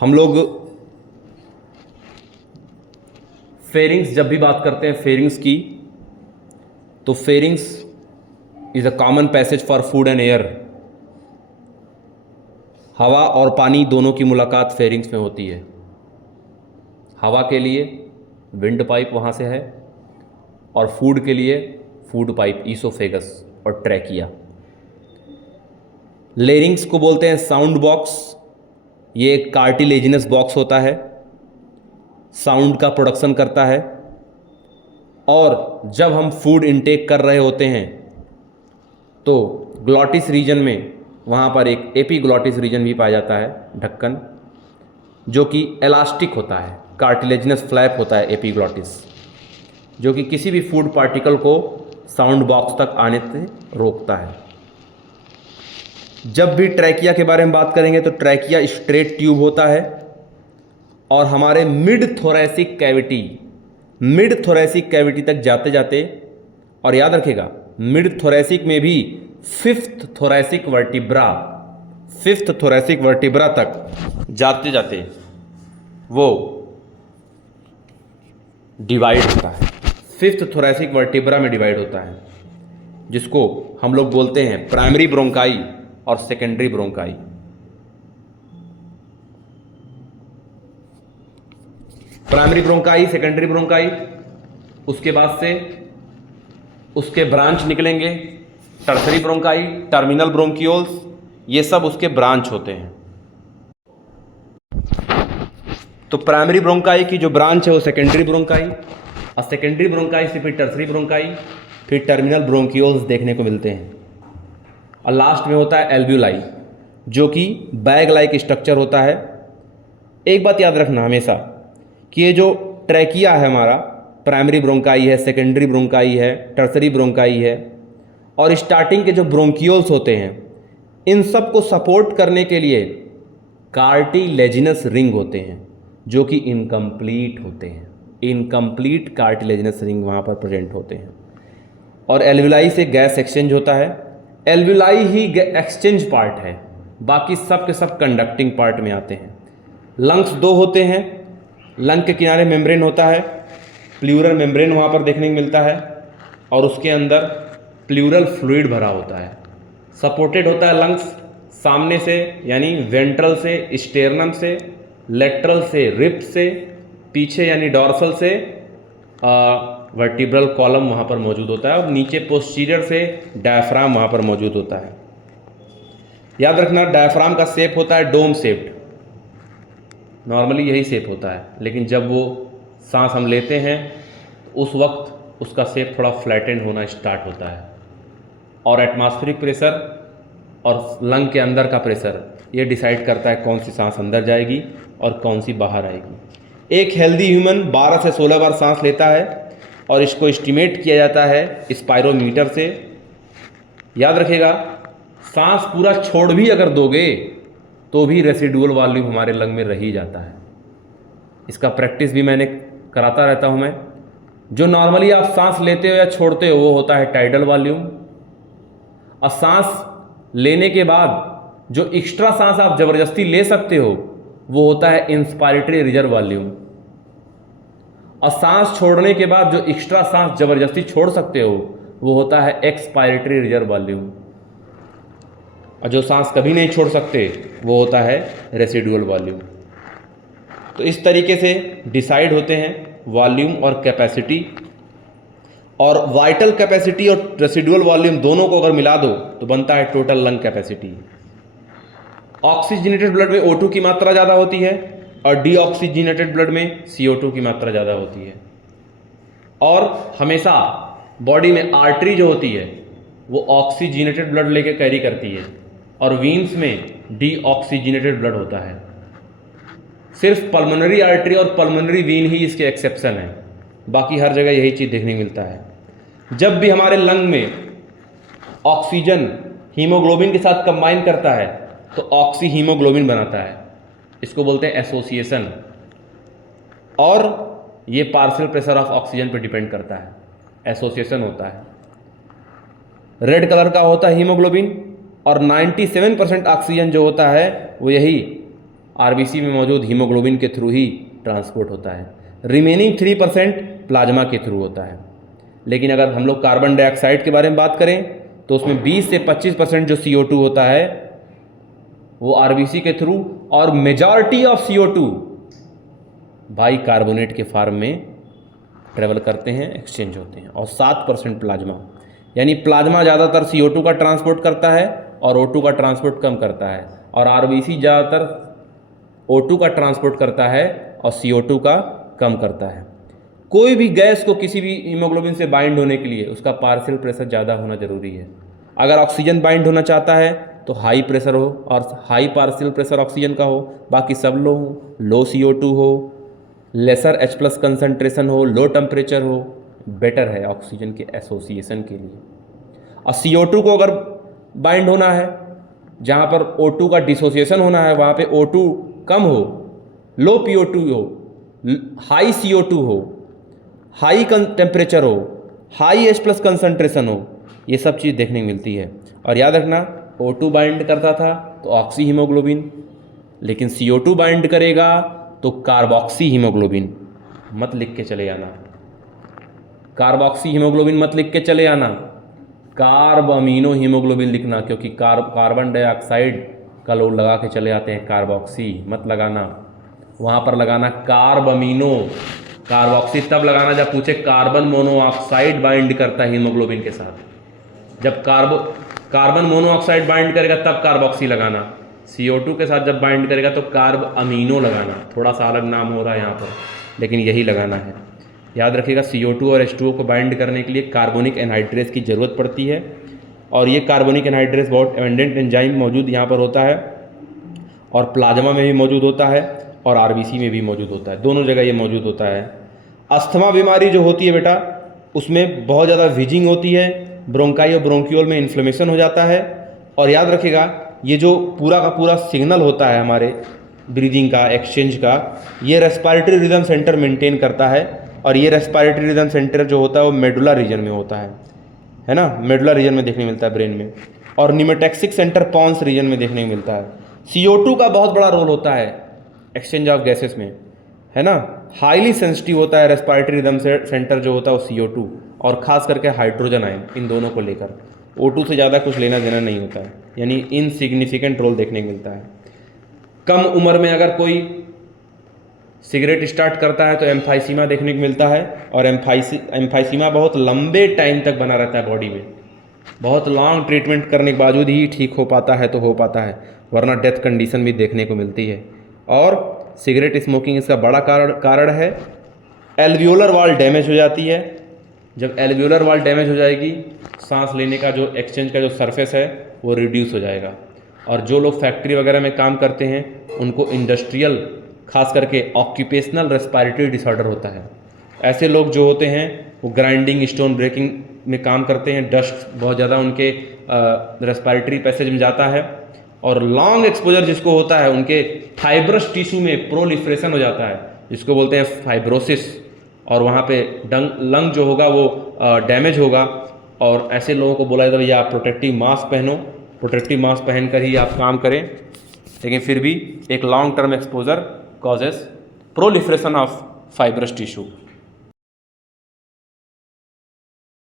हम लोग फेरिंग्स जब भी बात करते हैं फेरिंग्स की, तो pharynx is a common passage for food and air. हवा और पानी दोनों की मुलाकात फेरिंग्स में होती है। हवा के लिए विंड पाइप वहाँ से है, और फूड के लिए फूड पाइप ईसोफेगस और ट्रैकिया। लेरिंग्स को बोलते हैं साउंड बॉक्स। ये एक कार्टिलेजिनस बॉक्स होता है, साउंड का प्रोडक्शन करता है। और जब हम फूड इनटेक कर रहे होते हैं तो ग्लॉटिस रीजन में वहाँ पर एक एपीग्लॉटिस रीजन भी पाया जाता है, ढक्कन, जो कि इलास्टिक होता है, कार्टिलेजिनस फ्लैप होता है एपीग्लॉटिस, जो कि किसी भी फूड पार्टिकल को साउंड बॉक्स तक आने से रोकता है। जब भी ट्रैकिया के बारे में बात करेंगे तो ट्रैकिया स्ट्रेट ट्यूब होता है, और हमारे मिड थोरैसिक कैविटी तक जाते जाते, और याद रखिएगा मिड थोरैसिक में भी फिफ्थ थोरैसिक वर्टिब्रा तक जाते जाते वो डिवाइड होता है, फिफ्थ थोरैसिक वर्टिब्रा में डिवाइड होता है, जिसको हम लोग बोलते हैं प्राइमरी ब्रोंकाई और secondary bronchi. Primary bronchi, secondary bronchi, उसके बाद से उसके ब्रांच निकलेंगे, टर्सरी ब्रोंकाई, टर्मिनल ब्रोंकियोल्स, ये सब उसके ब्रांच होते हैं। तो प्राइमरी ब्रोंकाई की जो ब्रांच है वो सेकेंडरी ब्रोंकाई, और सेकेंडरी ब्रोंकाई से फिर टर्सरी ब्रोंकाई, फिर टर्मिनल ब्रोंकियोल्स देखने को मिलते हैं। और लास्ट में होता है एल्व्यूलाई, जो कि बैग लाइक स्ट्रक्चर होता है। एक बात याद रखना हमेशा कि ये जो ट्रैकिया है हमारा, प्राइमरी ब्रोंकाई है, सेकेंडरी ब्रोंकाई है, टर्सरी ब्रोंकाई है, और स्टार्टिंग के जो ब्रोंकियोल्स होते हैं, इन सब को सपोर्ट करने के लिए कार्टिलेजिनस रिंग होते हैं, जो कि इनकम्प्लीट होते हैं। इनकम्प्लीट कार्टिलेजिनस रिंग वहाँ पर प्रेजेंट होते हैं। और एल्व्यूलाई से गैस एक्सचेंज होता है। एल्व्यूलाई ही एक्सचेंज पार्ट है, बाकी सब के सब कंडक्टिंग पार्ट में आते हैं। लंग्स दो होते हैं, लंग के किनारे मेम्ब्रेन होता है, प्लूरल मेम्ब्रेन वहाँ पर देखने को मिलता है, और उसके अंदर प्लूरल फ्लूइड भरा होता है। सपोर्टेड होता है लंग्स सामने से, यानी वेंट्रल से, स्टेरनम से, लेटरल से, रिप से, पीछे यानी डॉर्सल से वर्टिब्रल कॉलम वहाँ पर मौजूद होता है, और नीचे पोस्टीरियर से डायफ्राम वहाँ पर मौजूद होता है। याद रखना डायफ्राम का शेप होता है डोम शेप्ड, नॉर्मली यही शेप होता है, लेकिन जब वो सांस हम लेते हैं तो उस वक्त उसका शेप थोड़ा फ्लैटेंड होना स्टार्ट होता है। और एटमॉस्फेरिक प्रेशर और लंग के अंदर का प्रेशर ये डिसाइड करता है कौन सी सांस अंदर जाएगी और कौन सी बाहर आएगी। एक हेल्दी ह्यूमन 12 से 16 बार सांस लेता है, और इसको एस्टिमेट किया जाता है स्पायरोमीटर से। याद रखिएगा सांस पूरा छोड़ भी अगर दोगे तो भी रेसिडुअल वॉल्यूम हमारे लंग में रह ही जाता है। इसका प्रैक्टिस भी मैंने कराता रहता हूँ मैं। जो नॉर्मली आप सांस लेते हो या छोड़ते हो वो होता है टाइडल वॉल्यूम, और सांस लेने के बाद जो एक्स्ट्रा सांस आप जबरदस्ती ले सकते हो वो होता है इंस्पायरेटरी रिजर्व वॉल्यूम, और सांस छोड़ने के बाद जो एक्स्ट्रा सांस जबरदस्ती छोड़ सकते हो वो होता है एक्सपायरेटरी रिजर्व वॉल्यूम, और जो सांस कभी नहीं छोड़ सकते वो होता है रेसिडुअल वॉल्यूम। तो इस तरीके से डिसाइड होते हैं वॉल्यूम और कैपेसिटी। और वाइटल कैपेसिटी और रेसिडुअल वॉल्यूम दोनों को अगर मिला दो तो बनता है total lung capacity. Oxygenated blood में O2 की मात्रा ज़्यादा होती है, और डीऑक्सीजनेटेड ब्लड में CO2 की मात्रा ज़्यादा होती है। और हमेशा बॉडी में आर्टरी जो होती है वो ऑक्सीजनेटेड ब्लड लेके कैरी करती है, और वीन्स में डीऑक्सीजनेटेड ब्लड होता है। सिर्फ पल्मोनरी आर्टरी और पल्मोनरी वीन ही इसके एक्सेप्शन है, बाकी हर जगह यही चीज़ देखने को मिलता है। जब भी हमारे लंग में ऑक्सीजन हीमोग्लोबिन के साथ कंबाइन करता है तो ऑक्सी हीमोग्लोबिन बनाता है, इसको बोलते हैं एसोसिएशन, और ये पार्शियल प्रेशर ऑफ ऑक्सीजन पर डिपेंड करता है, एसोसिएशन होता है। रेड कलर का होता है हीमोग्लोबिन, और 97% ऑक्सीजन जो होता है वो यही आरबीसी में मौजूद हीमोग्लोबिन के थ्रू ही ट्रांसपोर्ट होता है। रिमेनिंग 3% प्लाज्मा के थ्रू होता है। लेकिन अगर हम लोग कार्बन डाइऑक्साइड के बारे में बात करें तो उसमें 20 से 25% जो CO2 होता है वो आरबीसी के थ्रू, और majority of CO2 by carbonate के फॉर्म में ट्रेवल करते हैं, एक्सचेंज होते हैं, और 7% प्लाज्मा। यानी प्लाज्मा ज़्यादातर CO2 का ट्रांसपोर्ट करता है और O2 का ट्रांसपोर्ट कम करता है, और आरबीसी ज़्यादातर O2 का ट्रांसपोर्ट करता है और CO2 का कम करता है। कोई भी गैस को किसी भी हीमोग्लोबिन से बाइंड होने के लिए उसका पार्शियल प्रेशर ज़्यादा होना ज़रूरी है। अगर ऑक्सीजन बाइंड होना चाहता है तो हाई प्रेशर हो और हाई पार्शियल प्रेशर ऑक्सीजन का हो, बाकी सब लो हो, लो CO2 हो, लेसर H+ कंसनट्रेशन हो, लो टेम्परेचर हो, बेटर है ऑक्सीजन के एसोसिएशन के लिए। और CO2 को अगर बाइंड होना है, जहाँ पर O2 का डिसोसिएशन होना है, वहाँ पे O2 कम हो, लो PO2 हो, हाई CO2 हो, हाई टेम्परेचर हो, हाई H+ कंसनट्रेशन हो, ये सब चीज़ देखने को मिलती है। और याद रखना, O2 बाइंड करता था तो ऑक्सी हीमोग्लोबिन, लेकिन CO2 बाइंड करेगा तो कार्बोक्सी हीमोग्लोबिन। मत लिख के चले आना, कार्बोक्सी हीमोग्लोबिन मत लिख के चले आना, कार्ब अमीनो हीमोग्लोबिन लिखना, क्योंकि कार्बन डाइऑक्साइड का लोग लगा के चले आते हैं, कार्बोक्सी मत लगाना, वहाँ पर लगाना कार्ब अमीनो। कार्बोक्सी तब लगाना जब पूछे कार्बन मोनोऑक्साइड बाइंड करता है हीमोग्लोबिन के साथ। जब कार्बन मोनोऑक्साइड बाइंड करेगा तब कार्बोक्सी लगाना। CO2 के साथ जब बाइंड करेगा तो कार्ब अमीनो लगाना। थोड़ा सा अलग नाम हो रहा है यहाँ पर, लेकिन यही लगाना है। याद रखिएगा, CO2 और H2O को बाइंड करने के लिए कार्बोनिक एनहाइड्रेस की ज़रूरत पड़ती है, और ये कार्बोनिक एनहाइड्रेस बहुत एबंडेंट एंजाइम मौजूद यहाँ पर होता है, और प्लाज्मा में भी मौजूद होता है और आरबीसी में भी मौजूद होता है, दोनों जगह ये मौजूद होता है। अस्थमा बीमारी जो होती है बेटा, उसमें बहुत ज़्यादा विजिंग होती है, ब्रोंकाई और ब्रोंक्यूल में इन्फ्लेमेशन हो जाता है। और याद रखिएगा, ये जो पूरा का पूरा सिग्नल होता है हमारे ब्रीदिंग का, एक्सचेंज का, ये रेस्पिरेटरी रिदम सेंटर मेंटेन करता है, और ये रेस्पिरेटरी रिदम सेंटर जो होता है वो मेडुला रीजन में होता है ना, मेडुला रीजन में देखने को मिलता है ब्रेन में, और निमेटैक्सिक सेंटर पॉन्स रीजन में देखने को मिलता है। CO2 का बहुत बड़ा रोल होता है एक्सचेंज ऑफ गैसेस में, है ना। हाईली सेंसिटिव होता है रेस्पिरेटरी रिदम सेंटर जो होता है वो CO2, और ख़ास करके हाइड्रोजन आयन, इन दोनों को लेकर O2 से ज़्यादा कुछ लेना देना नहीं होता है, यानी इनसिग्निफिकेंट रोल देखने को मिलता है। कम उम्र में अगर कोई सिगरेट स्टार्ट करता है तो एम्फाइसीमा देखने को मिलता है, और एम्फाइसीमा बहुत लंबे टाइम तक बना रहता है बॉडी में, बहुत लॉन्ग ट्रीटमेंट करने के बावजूद ही ठीक हो पाता है तो हो पाता है, वरना डेथ कंडीशन भी देखने को मिलती है। और सिगरेट स्मोकिंग इसका बड़ा कारण है। एल्वियोलर वॉल डैमेज हो जाती है, जब एल्वियोलर वॉल डैमेज हो जाएगी, सांस लेने का जो एक्सचेंज का जो सरफेस है वो रिड्यूस हो जाएगा। और जो लोग फैक्ट्री वगैरह में काम करते हैं उनको इंडस्ट्रियल, खास करके ऑक्यूपेशनल रेस्पिरेटरी डिसऑर्डर होता है। ऐसे लोग जो होते हैं वो ग्राइंडिंग, स्टोन ब्रेकिंग में काम करते हैं, डस्ट बहुत ज़्यादा उनके रेस्पिरेटरी पैसेज में जाता है, और लॉन्ग एक्सपोजर जिसको होता है उनके फाइब्रस टिश्यू में प्रोलिफरेशन हो जाता है, जिसको बोलते हैं फाइब्रोसिस, और वहाँ पे लंग जो होगा वो डैमेज होगा। और ऐसे लोगों को बोला जाता है भैया आप प्रोटेक्टिव मास्क पहनो, प्रोटेक्टिव मास्क पहन कर ही आप काम करें, लेकिन फिर भी एक long term exposure causes proliferation of fibrous tissue.